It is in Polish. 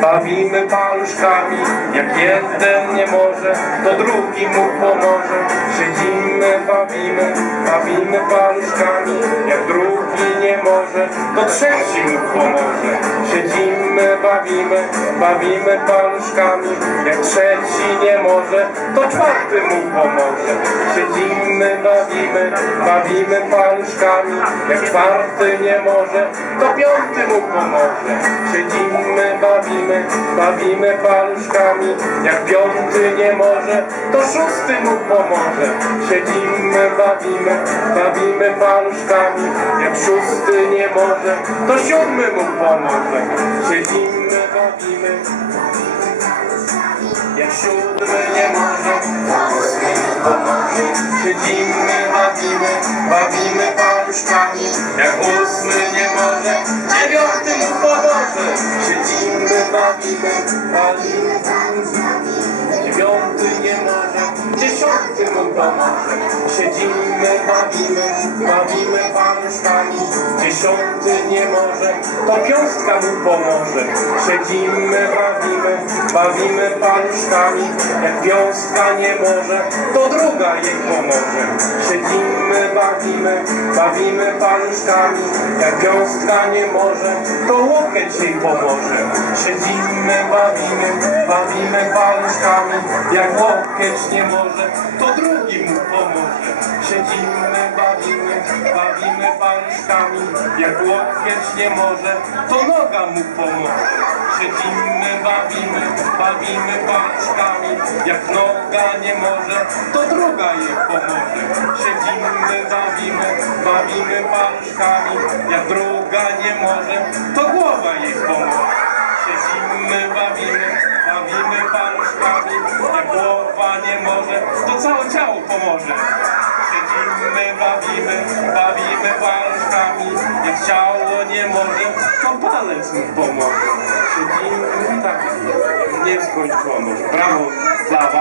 bawimy paluszkami. Jak jeden nie może, to drugi mu pomoże. Siedzimy, bawimy, bawimy paluszkami. Jak drugi nie może, to trzeci mu pomoże. Bawimy, bawimy paluszkami. Jak trzeci nie może, to czwarty mu pomoże. Siedzimy, bawimy, bawimy paluszkami. Jak czwarty nie może, to piąty mu pomoże. Siedzimy, bawimy, bawimy paluszkami. Jak piąty nie może, to szósty mu pomoże. Siedzimy, bawimy, bawimy paluszkami. Jak szósty nie może, to siódmy mu pomoże. Siedzimy, bawimy. Jak siódmy nie może, pomoże. Siedzimy, bawimy, bawimy paluszkami. Jak ósmy nie może, dziewiąty mu pomoże. Siedzimy, bawimy, bawimy. Dziewiąty nie może, dziesiąty mu pomoże. Siedzimy, bawimy, bawimy paluszkami. Dziesiąty nie może, to piątka mu pomoże. Siedzimy, bawimy, bawimy paluszkami. Jak piątka nie może, to druga jej pomoże. Siedzimy, bawimy, bawimy paluszkami. Jak piątka nie może, to łokieć jej pomoże. Siedzimy, bawimy, bawimy paluszkami. Jak łokieć nie może, to drugi mu pomoże. Siedzimy, bawimy, paluszkami. Jak łokieć nie może, to noga mu pomoże. Siedzimy, bawimy, bawimy paluszkami. Jak noga nie może, to druga jej pomoże. Siedzimy, bawimy, bawimy paluszkami. Jak druga nie może, to głowa jej pomoże. Siedzimy, bawimy, bawimy paluszkami. Jak głowa nie może, to całe ciało pomoże. Siedzimy, bawimy, bawimy paluszkami. Jak ciało nie może, to palec mu pomoże. Siedzimy, tak, nieskończoność. Brawo dla.